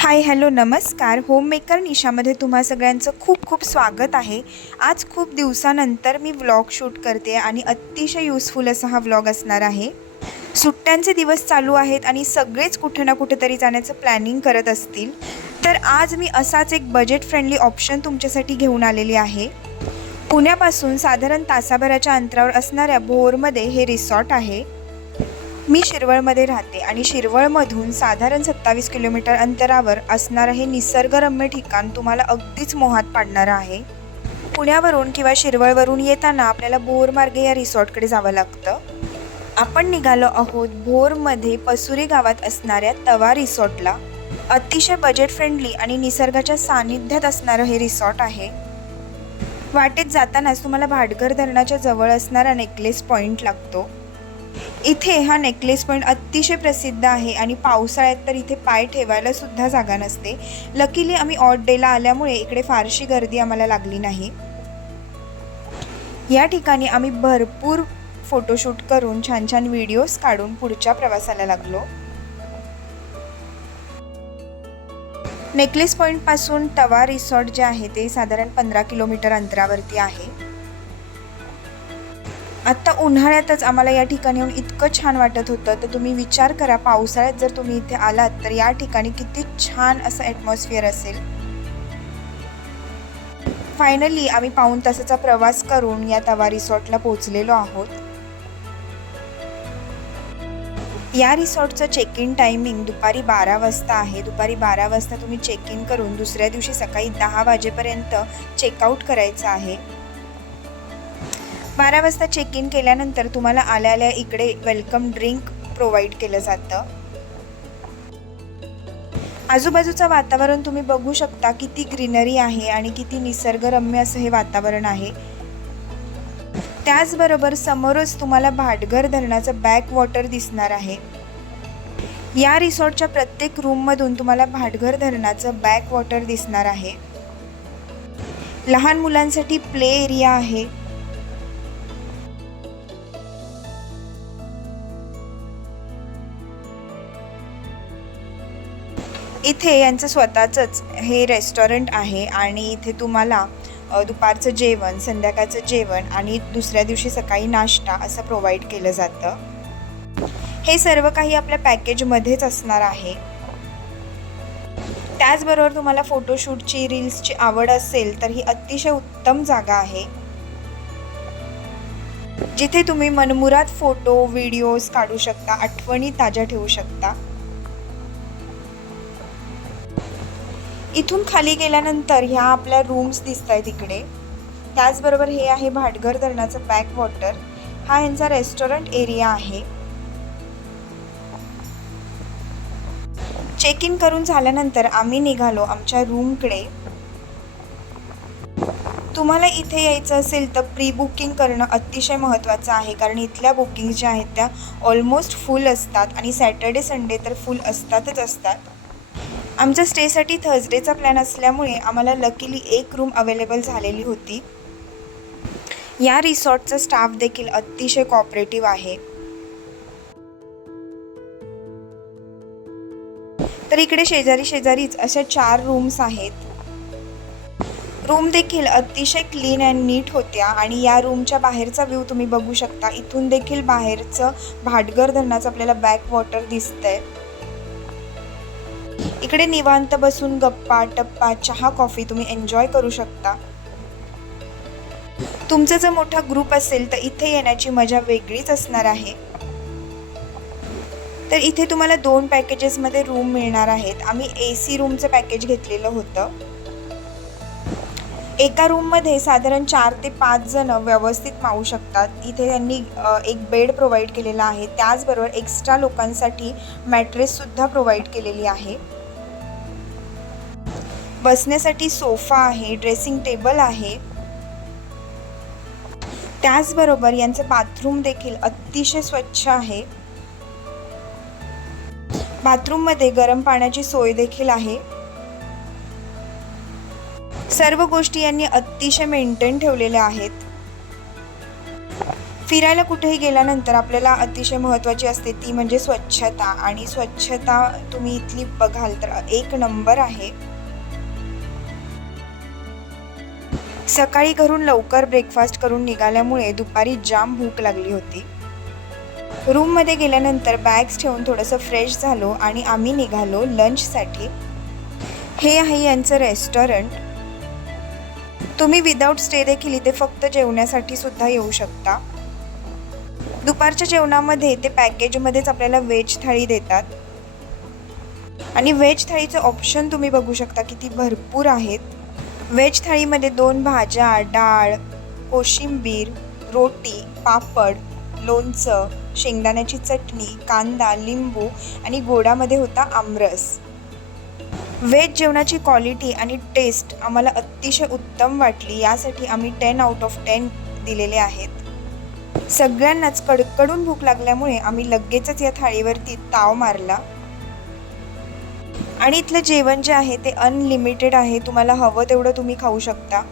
Hi hello नमस्कार. Homemaker निशामध्ये तुम्हा सगळ्यांचं खूप खूप स्वागत आहे. आज खूप दिवसानंतर मी व्लॉग शूट करते आणि अतिशय यूजफुल असा हा व्लॉग असणार आहे. सुट्ट्यांचे दिवस चालू आहेत आणि सगळेच कुठे ना कुठेतरी जाण्याचं प्लॅनिंग करत असतील, तर आज मी असाच एक बजेट फ्रेंडली ऑप्शन तुमच्यासाठी घेऊन आलेली आहे. पुण्यापासून साधारण तासाभराच्या अंतरावर असणाऱ्या भोरमध्ये हे रिसॉर्ट आहे. मी शिरवळमध्ये राहते आणि शिरवळमधून साधारण 27 किलोमीटर अंतरावर असणारं हे निसर्गरम्य ठिकाण तुम्हाला अगदीच मोहात पाडणारं आहे. पुण्यावरून किंवा शिरवळवरून येताना आपल्याला भोरमार्गे या रिसॉर्टकडे जावं लागतं. आपण निघालो आहोत भोरमध्ये पसुरी गावात असणाऱ्या तवा रिसॉर्टला. अतिशय बजेट फ्रेंडली आणि निसर्गाच्या सानिध्यात असणारं हे रिसॉर्ट आहे. वाटेत जातानाच तुम्हाला भाटघर धरणाच्या जवळ असणारा नेकलेस पॉईंट लागतो. इथे हा नेकलेस पॉईंट अतिशय प्रसिद्ध आहे आणि पावसाळ्यात तर इथे पाय ठेवायला सुद्धा जागा नसते. लकीली आम्ही ऑड डेला आल्यामुळे इकडे फारशी गर्दी आम्हाला लागली नाही. या ठिकाणी आम्ही भरपूर फोटोशूट करून छान छान व्हिडिओज काढून पुढच्या प्रवासाला लागलो. नेकलेस पॉईंटपासून तवा रिसॉर्ट जे आहे ते साधारण 15 किलोमीटर अंतरावरती आहे. आत्ता उन्हाळ्यातच आम्हाला या ठिकाणी येऊन इतकं छान वाटत होतं, तर तुम्ही विचार करा पावसाळ्यात जर तुम्ही इथे आलात तर या ठिकाणी किती छान असं ॲटमॉस्फिअर असेल. फायनली आम्ही पाऊण तासाचा प्रवास करून या तवा रिसॉर्टला पोहोचलेलो आहोत. या रिसॉर्टचं चेक इन टायमिंग दुपारी 12 वाजता आहे. दुपारी 12 वाजता तुम्ही चेक इन करून दुसऱ्या दिवशी सकाळी 10 वाजेपर्यंत चेकआउट करायचं आहे. 12 वाजता चेक इन केल्यानंतर तुम्हाला आल्या इकडे वेलकम ड्रिंक प्रोव्हाइड केलं जातं. आजूबाजूचं वातावरण तुम्ही बघू शकता, किती ग्रीनरी आहे आणि किती निसर्गरम्य असं हे वातावरण आहे. त्याचबरोबर समोरच तुम्हाला भाटघर धरणाचं बॅक वॉटर दिसणार आहे. या रिसॉर्टच्या प्रत्येक रूममधून तुम्हाला भाटघर धरणाचं बॅक वॉटर दिसणार आहे. लहान मुलांसाठी प्ले एरिया आहे. इथे यांचं स्वतःचंच हे रेस्टॉरंट आहे आणि इथे तुम्हाला दुपारचं जेवण, संध्याकाळचं जेवण आणि दुसऱ्या दिवशी सकाळी नाश्ता असं प्रोव्हाइड केलं जातं. हे सर्व काही आपल्या पॅकेजमध्येच असणार आहे. त्याचबरोबर तुम्हाला फोटोशूटची, रील्सची आवड असेल तर ही अतिशय उत्तम जागा आहे, जिथे तुम्ही मनमुराद फोटो, व्हिडिओज काढू शकता, आठवणी ताज्या ठेवू शकता. इथून खाली गेल्यानंतर ह्या आपल्या रूम्स दिसत आहेत इकडे. त्याचबरोबर हे आहे भाटघर धरणाचं बॅक वॉटर. हा यांचा रेस्टॉरंट एरिया आहे. चेक इन करून झाल्यानंतर आम्ही निघालो आमच्या रूमकडे. तुम्हाला इथे यायचं असेल तर प्री बुकिंग करणं अतिशय महत्त्वाचं आहे, कारण इथल्या बुकिंग ज्या आहेत त्या ऑलमोस्ट फुल असतात आणि सॅटर्डे संडे तर फुल असतातच असतात. आमच्या स्टेसाठी थर्सडेचा प्लॅन असल्यामुळे आम्हाला लकीली एक रूम अवेलेबल झालेली होती. या रिसॉर्टचा स्टाफ देखील अतिशय कॉपरेटिव्ह आहे. तर इकडे शेजारीच अशा 4 रूम्स आहेत. रूम देखील अतिशय क्लीन अँड नीट होत्या आणि या रूमच्या बाहेरचा व्ह्यू तुम्ही बघू शकता. इथून देखील बाहेरचं भाटघर धरणाचं आपल्याला बॅक वॉटर दिसतंय. इकडे निवांत बसून गप्पा टप्पा, चहा कॉफी तुम्ही एन्जॉय करू शकता. तुमचा जर मोठा ग्रुप असेल तर इथे येण्याची मजा वेगळीच असणार आहे. तर इथे तुम्हाला 2 पॅकेजेसमध्ये रूम मिळणार आहेत. आम्ही AC रूमचं पॅकेज घेतलेलं होतं. एका रूममध्ये साधारण 4 ते 5 जण व्यवस्थित मावू शकतात. इथे त्यांनी एक बेड प्रोव्हाइड केलेला आहे. त्याचबरोबर एक्स्ट्रा लोकांसाठी मॅट्रेससुद्धा प्रोव्हाइड केलेली आहे. बसण्यासाठी सोफा आहे, ड्रेसिंग टेबल आहे. त्याचबरोबर यांचं बाथरूम देखील अतिशय स्वच्छ आहे. बाथरूममध्ये गरम पाण्याची सोय देखील आहे. सर्व गोष्टी यांनी अतिशय मेंटेन ठेवलेल्या आहेत. फिरायला कुठेही गेल्यानंतर आपल्याला अतिशय महत्त्वाची असते ती म्हणजे स्वच्छता, आणि स्वच्छता तुम्ही इथली बघाल तर एक नंबर आहे. सकाळी घरून लवकर ब्रेकफास्ट करून निघाल्यामुळे दुपारी जाम भूक लागली होती. रूममध्ये गेल्यानंतर बॅग्स ठेवून थोडंसं फ्रेश झालो आणि आम्ही निघालो लंचसाठी. हे आहे यांचं रेस्टॉरंट. तुम्ही विदाऊट स्टे देखील इथे फक्त जेवण्यासाठी सुद्धा येऊ शकता. दुपारच्या जेवणामध्ये ते पॅकेजमध्येच आपल्याला व्हेज थाळी देतात, आणि व्हेज थाळीचं ऑप्शन तुम्ही बघू शकता किती भरपूर आहेत. व्हेज थाळीमध्ये 2 भाज्या, डाळ, कोशिंबीर, रोटी, पापड, लोणचं, शेंगदाण्याची चटणी, कांदा, लिंबू आणि गोडामध्ये होता आमरस. व्हेज जेवणाची क्वालिटी आणि टेस्ट आम्हाला अतिशय उत्तम वाटली, यासाठी आम्ही 10 आउट ऑफ 10 दिलेले आहेत. सगळ्यांनाच कडकडून भूक लागल्यामुळे आम्ही लगेचच या थाळीवरती ताव मारला. आणि इथलं जेवण जे आहे ते अनलिमिटेड आहे, तुम्हाला हवं तेवढं तुम्ही खाऊ शकता.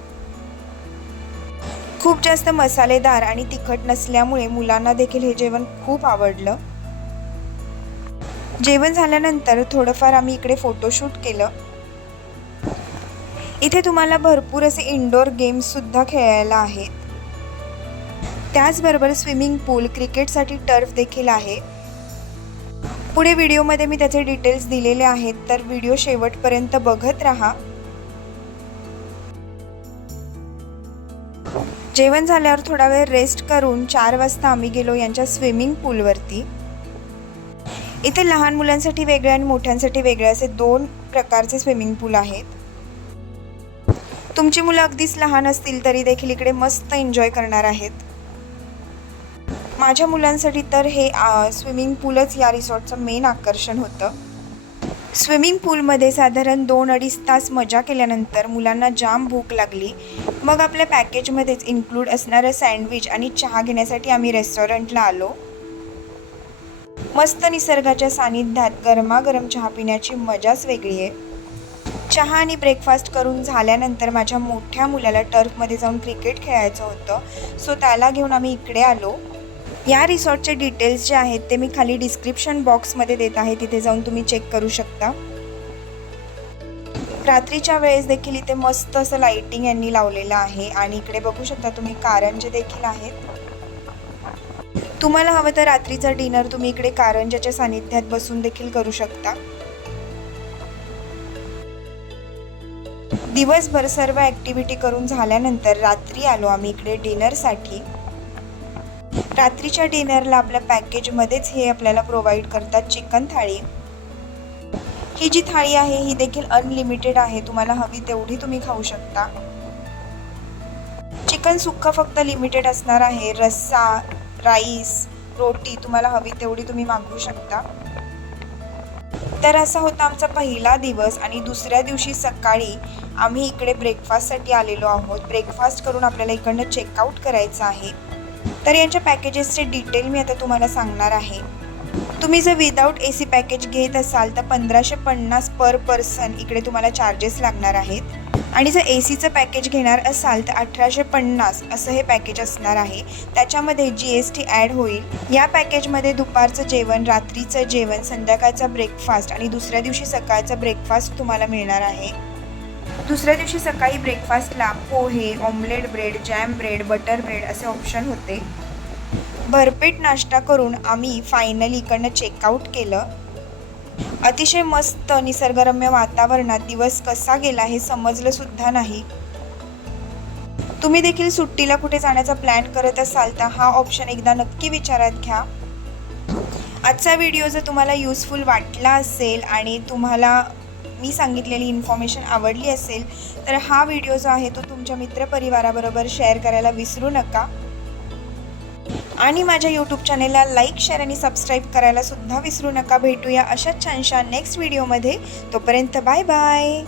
खूप जास्त मसालेदार आणि तिखट नसल्यामुळे मुलांना देखील हे जेवण खूप आवडलं. जेवण झाल्यानंतर थोडंफार आम्ही इकडे फोटोशूट केलं. इथे तुम्हाला भरपूर असे इंडोर गेम्ससुद्धा खेळायला आहेत. त्याचबरोबर स्विमिंग पूल, क्रिकेटसाठी टर्फ देखील आहे. पुढे व्हिडिओमध्ये मी त्याचे डिटेल्स दिलेले आहेत, तर व्हिडिओ शेवटपर्यंत बघत राहा. जेवण झाल्यावर थोडा वेळ रेस्ट करून 4 वाजता आम्ही गेलो यांच्या स्विमिंग पूलवरती. इथे लहान मुलांसाठी वेगळे आणि मोठ्यांसाठी वेगळे असे 2 प्रकारचे स्विमिंग पूल आहेत. तुमची मुलं अगदीच लहान असतील तरी देखील इकडे मस्त एन्जॉय करणार आहेत. माझ्या मुलांसाठी तर हे स्विमिंग पूलच या रिसॉर्टचं मेन आकर्षण होतं. स्विमिंग पूलमध्ये साधारण 2-2.5 तास मजा केल्यानंतर मुलांना जाम भूक लागली. मग आपल्या पॅकेजमध्येच इन्क्लूड असणारं सँडविच आणि चहा घेण्यासाठी आम्ही रेस्टॉरंटला आलो. मस्त निसर्गाच्या सानिध्यात गरमागरम चहा पिण्याची मजाच वेगळी आहे. चहा आणि ब्रेकफास्ट करून झाल्यानंतर माझ्या मोठ्या मुलाला टर्फमध्ये जाऊन क्रिकेट खेळायचं होतं, सो त्याला घेऊन आम्ही इकडे आलो. या रिसॉर्टचे डिटेल्स जे आहेत ते मी खाली डिस्क्रिप्शन बॉक्समध्ये देत आहे, तिथे जाऊन तुम्ही चेक करू शकता. रात्रीच्या वेळेस देखील इथे मस्त असं लाइटिंग यांनी लावलेलं आहे, आणि इकडे बघू शकता तुम्ही कारंजे देखील आहेत. तुम्हाला हवं तर रात्रीचा डिनर तुम्ही इकडे कारंजाच्या सानिध्यात बसून देखील करू शकता. दिवसभर सर्व ॲक्टिव्हिटी करून झाल्यानंतर रात्री आलो आम्ही इकडे डिनरसाठी. रात्रीच्या डिनरला आपल्या पॅकेजमध्येच हे आपल्याला प्रोव्हाइड करतात चिकन थाळी. ही जी थाळी आहे ही देखील अनलिमिटेड आहे, तुम्हाला हवी तेवढी तुम्ही खाऊ शकता. चिकन सुक्का फक्त लिमिटेड असणार आहे. रस्सा, राईस, रोटी तुम्हाला हवी तेवढी तुम्ही मागवू शकता. तर असा होता आमचा पहिला दिवस, आणि दुसऱ्या दिवशी सकाळी आम्ही इकडे ब्रेकफास्टसाठी आलेलो आहोत. ब्रेकफास्ट करून आपल्याला इकडनं चेकआउट करायचं आहे. तर यांच्या पॅकेजेसचे डिटेल मी आता तुम्हाला सांगणार आहे. तुम्ही जर विदाऊट AC पॅकेज घेत असाल तर 1550 पर पर्सन इकडे तुम्हाला चार्जेस लागणार आहेत, आणि जर ACचं पॅकेज घेणार असाल तर 1850 असं हे पॅकेज असणार आहे. त्याच्यामध्ये GST ॲड होईल. या पॅकेजमध्ये दुपारचं जेवण, रात्रीचं जेवण, संध्याकाळचा ब्रेकफास्ट आणि दुसऱ्या दिवशी सकाळचा ब्रेकफास्ट तुम्हाला मिळणार आहे. दुसऱ्या दिवशी सकाळी ब्रेकफास्टला pohe, omelette bread, jam bread, butter bread असे ऑप्शन होते. भरपेट नाश्ता करून आम्ही फायनली इकडनं चेकआउट केलं. अतिशय मस्त निसर्गरम्य वातावरणात दिवस कसा गेला हे समजलं सुद्धा नाही. तुम्ही देखील सुट्टीला कुठे जाण्याचा प्लॅन करत असाल तर हा ऑप्शन एकदा नक्की विचारात घ्या. आजचा व्हिडिओ जर तुम्हाला युजफुल वाटला असेल आणि तुम्हाला मी सांगितलेली इन्फॉर्मेशन आवडली असेल तर हा व्हिडिओ जो आहे तो तुमच्या मित्रपरिवाराबरोबर शेअर करायला विसरू नका. आणि माझ्या यूट्यूब चॅनेलला लाईक, शेअर आणि सबस्क्राईब करायला सुद्धा विसरू नका. भेटूया अशाच छानशा नेक्स्ट व्हिडिओमध्ये. तोपर्यंत बाय बाय.